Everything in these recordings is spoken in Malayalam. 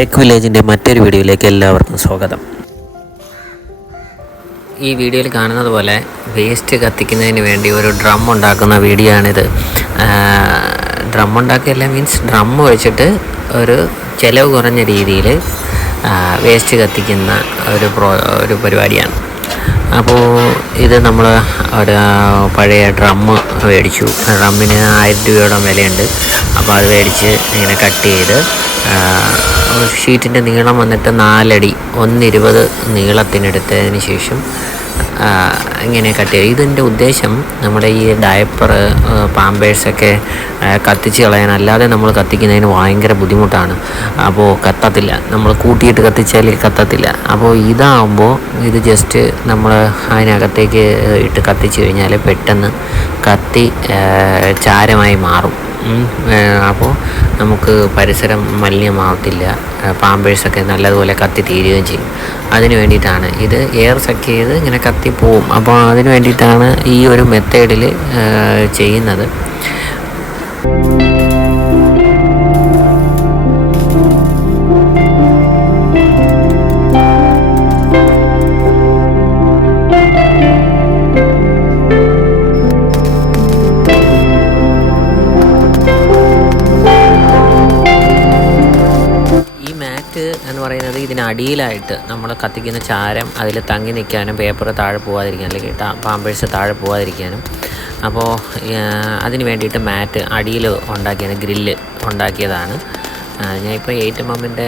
ടെക് വില്ലേജിൻ്റെ മറ്റൊരു വീഡിയോയിലേക്ക് എല്ലാവർക്കും സ്വാഗതം. ഈ വീഡിയോയിൽ കാണുന്നത് പോലെ വേസ്റ്റ് കത്തിക്കുന്നതിന് വേണ്ടി ഒരു ഡ്രം ഉണ്ടാക്കുന്ന വീഡിയോ ആണിത്. ഡ്രം ഉണ്ടാക്കിയല്ല മീൻസ് ഡ്രം വെച്ചിട്ട് ഒരു ചിലവ് കുറഞ്ഞ രീതിയിൽ വേസ്റ്റ് കത്തിക്കുന്ന ഒരു പരിപാടിയാണ്. അപ്പോൾ ഇത് നമ്മൾ ഒരു പഴയ ഡ്രമ്മ് മേടിച്ചു. ഡ്രമ്മിന് 1000 രൂപയോളം വിലയുണ്ട്. അപ്പോൾ അത് മേടിച്ച് ഇങ്ങനെ കട്ട് ചെയ്ത് ഷീറ്റിൻ്റെ നീളം വന്നിട്ട് 4 അടി 1.20 നീളത്തിനെടുത്തതിന് ശേഷം ഇങ്ങനെ കട്ട് ചെയ്യും. ഇതിൻ്റെ ഉദ്ദേശം നമ്മുടെ ഈ ഡയപ്പർ പാമ്പേഴ്സൊക്കെ കത്തിച്ച് കളയാൻ, അല്ലാതെ നമ്മൾ കത്തിക്കുന്നതിന് ഭയങ്കര ബുദ്ധിമുട്ടാണ്. അപ്പോൾ കത്തത്തില്ല, നമ്മൾ കൂട്ടിയിട്ട് കത്തിച്ചാൽ കത്തത്തില്ല. അപ്പോൾ ഇതാകുമ്പോൾ ഇത് ജസ്റ്റ് നമ്മൾ അതിനകത്തേക്ക് ഇട്ട് കത്തിച്ച് കഴിഞ്ഞാൽ പെട്ടെന്ന് കത്തി ചാരമായി മാറും. അപ്പോൾ നമുക്ക് പരിസരം മലിനമാവത്തില്ല, പാമ്പേഴ്സൊക്കെ നല്ലതുപോലെ കത്തി തീരുകയും ചെയ്യും. അതിന് വേണ്ടിയിട്ടാണ് ഇത് എയർ സക്ക് ചെയ്ത് ഇങ്ങനെ കത്തിപ്പോവും. അപ്പോൾ അതിന് വേണ്ടിയിട്ടാണ് ഈ ഒരു മെത്തേഡിൽ ചെയ്യുന്നത്. എന്ന് പറയുന്നത് ഇതിനടിയിലായിട്ട് നമ്മൾ കത്തിക്കുന്ന ചാരം അതിൽ തങ്ങി നിൽക്കാനും പേപ്പർ താഴെ പോകാതിരിക്കാനും അല്ലെങ്കിൽ പാമ്പേഴ്സ് താഴെ പോകാതിരിക്കാനും, അപ്പോൾ അതിന് വേണ്ടിയിട്ട് മാറ്റ് അടിയിൽ ഉണ്ടാക്കിയാണ്, ഗ്രില്ല് ഉണ്ടാക്കിയതാണ്. ഞാനിപ്പോൾ 8mm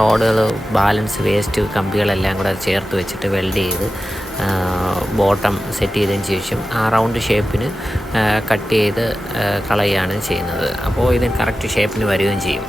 റോഡുകൾ, ബാലൻസ്, വേസ്റ്റ് കമ്പികളെല്ലാം കൂടെ ചേർത്ത് വെച്ചിട്ട് വെൽഡ് ചെയ്ത് ബോട്ടം സെറ്റ് ചെയ്തതിന് ശേഷം ആ റൗണ്ട് ഷേപ്പിന് കട്ട് ചെയ്ത് കളയുകയാണ് ചെയ്യുന്നത്. അപ്പോൾ ഇതിന് കറക്റ്റ് ഷേപ്പിന് വരികയും ചെയ്യും.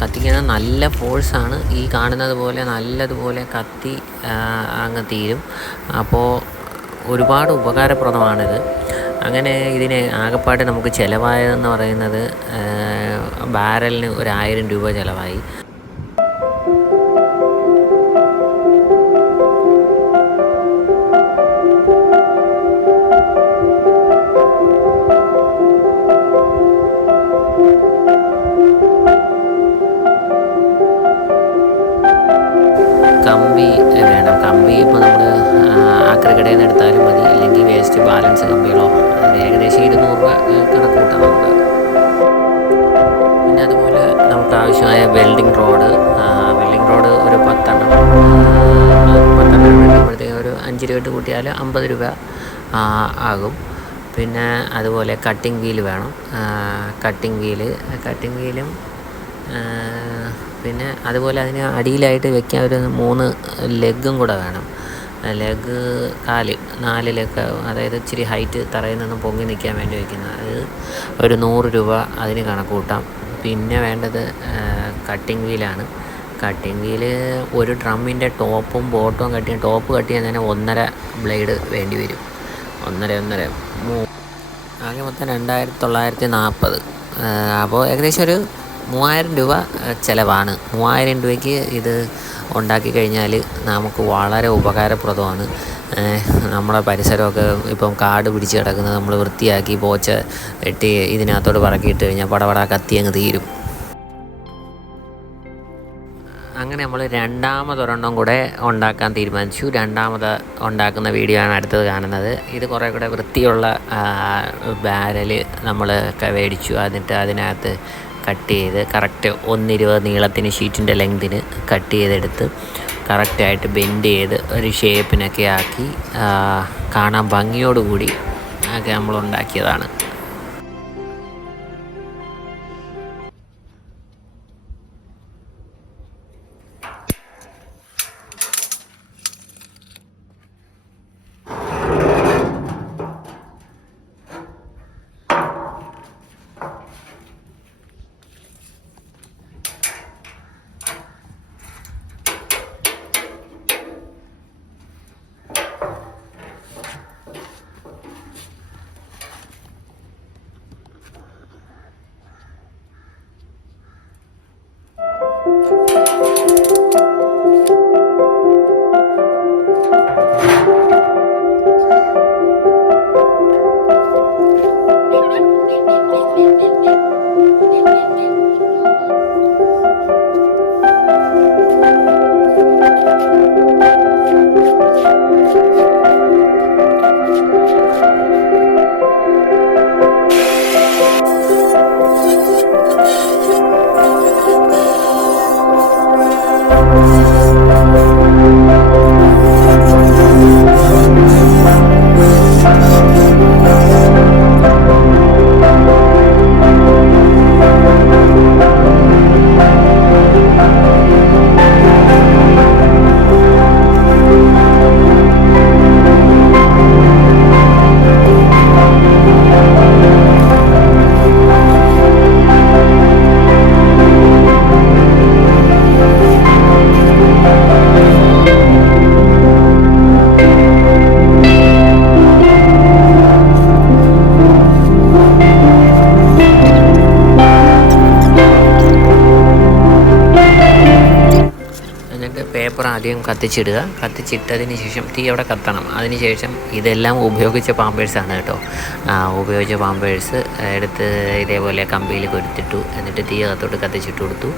കത്തിക്കുന്ന നല്ല ഫോഴ്സാണ്. ഈ കാണുന്നത് പോലെ നല്ലതുപോലെ കത്തി അങ്ങ് തീരും. അപ്പോൾ ഒരുപാട് ഉപകാരപ്രദമാണിത്. അങ്ങനെ ഇതിന് ആകെപ്പാട് നമുക്ക് ചിലവായതെന്ന് പറയുന്നത് ബാരലിന് 1000 രൂപ ചിലവായി. കമ്പി വേണം. കമ്പി ഇപ്പോൾ നമ്മൾ ആക്രിക്കടയിൽ നിന്ന് എടുത്താലും മതി, അല്ലെങ്കിൽ വേസ്റ്റ് ബാലൻസ് കമ്പികളോ, ഏകദേശം 200 രൂപ കണക്ക് കൂട്ടാം നമുക്ക്. പിന്നെ അതുപോലെ നമുക്ക് ആവശ്യമായ വെൽഡിംഗ് റോഡ് ഒരു 10 എടുക്കുമ്പോഴത്തേക്കും ഒരു 5 രൂപ ഇട്ട് കൂട്ടിയാൽ 50 രൂപ ആകും. പിന്നെ അതുപോലെ കട്ടിംഗ് വീല് വേണം. കട്ടിംഗ് വീലും പിന്നെ അതുപോലെ അതിന് അടിയിലായിട്ട് വെക്കാൻ ഒരു 3 ലെഗും കൂടെ വേണം. ലെഗ് 4 ലെഗ്, അതായത് ഇച്ചിരി ഹൈറ്റ് തറയിൽ നിന്നും പൊങ്ങി നിൽക്കാൻ വേണ്ടി വയ്ക്കുന്നത്. അത് ഒരു 100 രൂപ അതിന് കണക്ക് കൂട്ടാം. പിന്നെ വേണ്ടത് കട്ടിംഗ് വീലാണ്. കട്ടിംഗ് വീല് ഒരു ഡ്രമ്മിൻ്റെ ടോപ്പും ബോട്ടവും ടോപ്പ് കട്ട് ചെയ്യാൻ തന്നെ 1.5 ബ്ലേഡ് വേണ്ടി വരും. 1.5 ആകെ മൊത്തം 2940. അപ്പോൾ ഏകദേശം ഒരു 3000 രൂപ ചിലവാണ്. 3000 രൂപയ്ക്ക് ഇത് ഉണ്ടാക്കി കഴിഞ്ഞാൽ നമുക്ക് വളരെ ഉപകാരപ്രദമാണ്. നമ്മുടെ പരിസരമൊക്കെ ഇപ്പം കാട് പിടിച്ച് കിടക്കുന്നത് നമ്മൾ വൃത്തിയാക്കി പോച്ച വെട്ടി ഇതിനകത്തോട്ട് പറക്കിയിട്ട് കഴിഞ്ഞാൽ പടപട കത്തി അങ്ങ് തീരും. അങ്ങനെ നമ്മൾ രണ്ടാമതൊരെണ്ണം കൂടെ ഉണ്ടാക്കാൻ തീരുമാനിച്ചു. രണ്ടാമത് ഉണ്ടാക്കുന്ന വീഡിയോ ആണ് അടുത്തത് കാണുന്നത്. ഇത് കുറേ കൂടെ വൃത്തിയുള്ള ബാരൽ നമ്മൾ മേടിച്ചു. എന്നിട്ട് അതിനകത്ത് കട്ട് ചെയ്ത് കറക്റ്റ് 1.20 നീളത്തിന് ഷീറ്റിൻ്റെ ലെങ്തിന് കട്ട് ചെയ്തെടുത്ത് കറക്റ്റായിട്ട് ബെൻഡ് ചെയ്ത് ഒരു ഷേപ്പിനൊക്കെ ആക്കി കാണാൻ ഭംഗിയോടുകൂടി ഒക്കെ നമ്മൾ ഉണ്ടാക്കിയതാണ്. പേപ്പർ ആദ്യം കത്തിച്ചിടുക. കത്തിച്ചിട്ടതിന് ശേഷം തീ അവിടെ കത്തണം. അതിന് ശേഷം ഇതെല്ലാം ഉപയോഗിച്ച പാമ്പേഴ്സാണ് കേട്ടോ. ഉപയോഗിച്ച പാമ്പേഴ്സ് എടുത്ത് ഇതേപോലെ കമ്പിയിൽ കൊരുത്തിട്ടു. എന്നിട്ട് തീ അകത്തോട്ട് കത്തിച്ചിട്ട് കൊടുത്തു.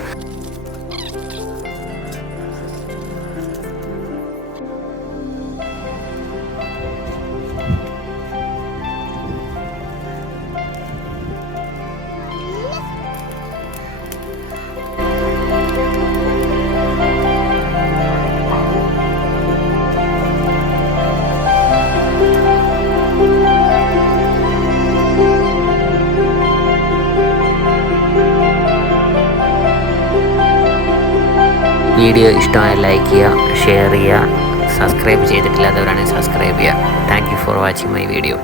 വീഡിയോ ഇഷ്ടമായ ലൈക്ക് ചെയ്യുക, ഷെയർ ചെയ്യുക, സബ്സ്ക്രൈബ് ചെയ്തിട്ടില്ലാത്തവരാണെങ്കിൽ സബ്സ്ക്രൈബ് ചെയ്യുക. Thank you for watching my video.